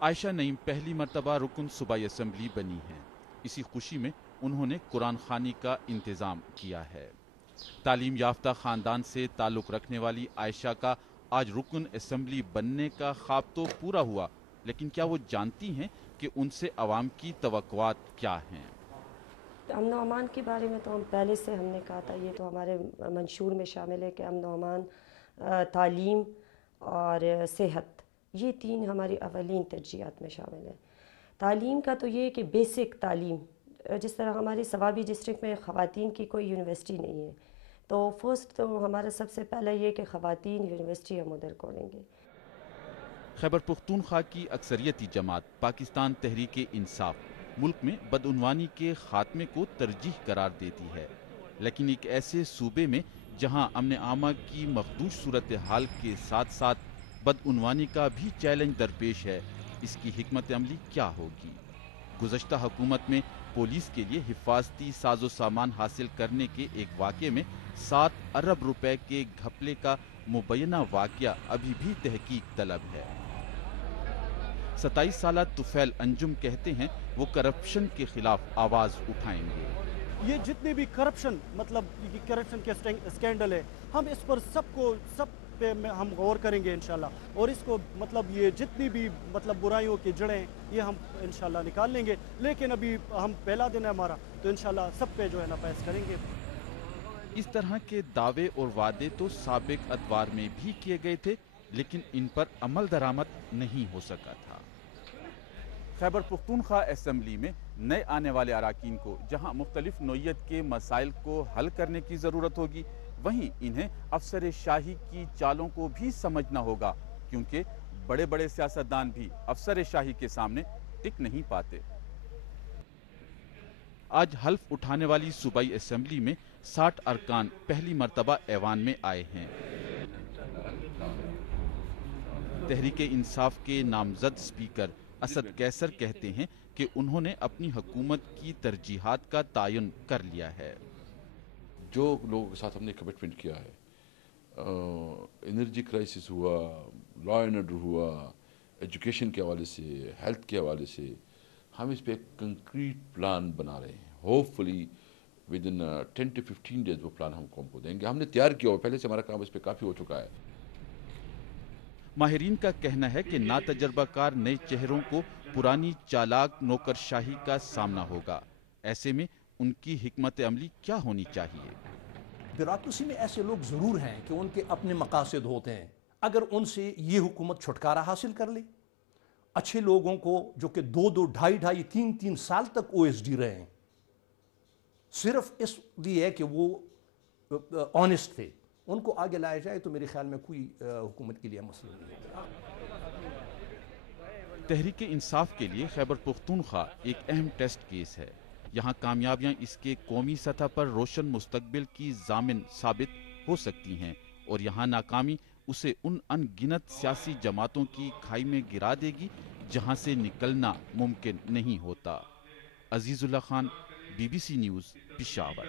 عائشہ نعیم پہلی مرتبہ رکن صوبائی اسمبلی بنی ہیں۔ اسی خوشی میں انہوں نے قرآن خوانی کا انتظام کیا ہے۔ تعلیم یافتہ خاندان سے تعلق رکھنے والی عائشہ کا آج رکن اسمبلی بننے کا خواب تو پورا ہوا، لیکن کیا وہ جانتی ہیں کہ ان سے عوام کی توقعات کیا ہیں؟ امن و امان کے بارے میں تو پہلے سے ہم نے کہا تھا، یہ تو ہمارے منشور میں شامل ہے کہ امن و امان، تعلیم اور صحت، یہ تین ہماری اولین ترجیحات میں شامل ہیں۔ تعلیم کا تو یہ کہ بیسک تعلیم، جس طرح ہماری سوابی ڈسٹرکٹ میں خواتین کی کوئی یونیورسٹی نہیں ہے، تو فرسٹ تو ہمارا سب سے پہلا یہ کہ خواتین یونیورسٹی ہم ادھر کھولیں گے۔ خیبر پختونخوا کی اکثریتی جماعت پاکستان تحریک انصاف ملک میں بدعنوانی کے خاتمے کو ترجیح قرار دیتی ہے، لیکن ایک ایسے صوبے میں جہاں امن عامہ کی مخدوش صورتحال کے ساتھ ساتھ بدعنوانی کا بھی چیلنج درپیش ہے، اس کی حکمت عملی کیا ہوگی؟ گزشتہ حکومت میں پولیس کے لیے حفاظتی ساز و سامان حاصل کرنے کے ایک واقعے میں 7 ارب روپے کے گھپلے کا مبینہ واقعہ ابھی بھی تحقیق طلب ہے۔ 27 سالہ طفیل انجم کہتے ہیں وہ کرپشن کے خلاف آواز اٹھائیں گے۔ یہ جتنے بھی کرپشن کے اسکینڈل ہے، ہم اس پر سب پہ ہم غور کریں گے انشاءاللہ، اور اس کو یہ جتنی بھی برائیوں کی جڑیں یہ ہم انشاءاللہ نکال لیں گے، لیکن ابھی ہم پہلا دن ہے ہمارا، تو انشاءاللہ سب پہ جو ہے نا بحث کریں گے۔ اس طرح کے دعوے اور وعدے تو سابق ادوار میں بھی کیے گئے تھے، لیکن ان پر عمل درآمد نہیں ہو سکا تھا۔ خیبر پختونخوا اسمبلی میں نئے آنے والے اراکین کو جہاں مختلف نوعیت کے مسائل کو حل کرنے کی ضرورت ہوگی، وہیں انہیں افسر شاہی کی چالوں کو بھی سمجھنا ہوگا، کیونکہ بڑے بڑے سیاستدان بھی افسر شاہی کے سامنے ٹک نہیں پاتے۔ آج حلف اٹھانے والی صوبائی اسمبلی میں 60 ارکان پہلی مرتبہ ایوان میں آئے ہیں۔ تحریک انصاف کے نامزد اسپیکر اسد قیصر کہتے ہیں کہ انہوں نے اپنی حکومت کی ترجیحات کا تعین کر لیا ہے۔ جو لوگوں کے ساتھ ہم نے کمٹمنٹ کیا ہے، انرجی کرائسس ہوا، لا اینڈ آرڈر ہوا، ایجوکیشن کے حوالے سے، ہیلتھ کے حوالے سے، ہم اس پہ ایک کنکریٹ پلان بنا رہے ہیں۔ Hope fully with in 10 to 15 days وہ پلان ہم کو دیں گے۔ ہم نے تیار کیا ہوا، پہلے سے ہمارا کام اس پہ کافی ہو چکا ہے۔ ماہرین کا کہنا ہے کہ ناتجربہ کار نئے چہروں کو پرانی چالاک نوکرشاہی کا سامنا ہوگا۔ ایسے میں ان کی حکمت عملی کیا ہونی چاہیے؟ بیوروکریسی میں ایسے لوگ ضرور ہیں کہ ان کے اپنے مقاصد ہوتے ہیں، اگر ان سے یہ حکومت چھٹکارا حاصل کر لے، اچھے لوگوں کو جو کہ 2 ڈھائی 3 سال تک OSD رہے ہیں، صرف اس لیے کہ وہ آنیسٹ تھے، ان کو آگے لایا جائے تو میرے خیال میں کوئی حکومت کے لیے مسئلہ نہیں ہے۔ تحریک انصاف کے لیے خیبر پختونخوا ایک اہم ٹیسٹ کیس ہے۔ یہاں کامیابیاں اس کے قومی سطح پر روشن مستقبل کی ضامن ثابت ہو سکتی ہیں، اور یہاں ناکامی اسے ان ان گنت سیاسی جماعتوں کی کھائی میں گرا دے گی جہاں سے نکلنا ممکن نہیں ہوتا۔ عزیز اللہ خان، BBC نیوز، پشاور۔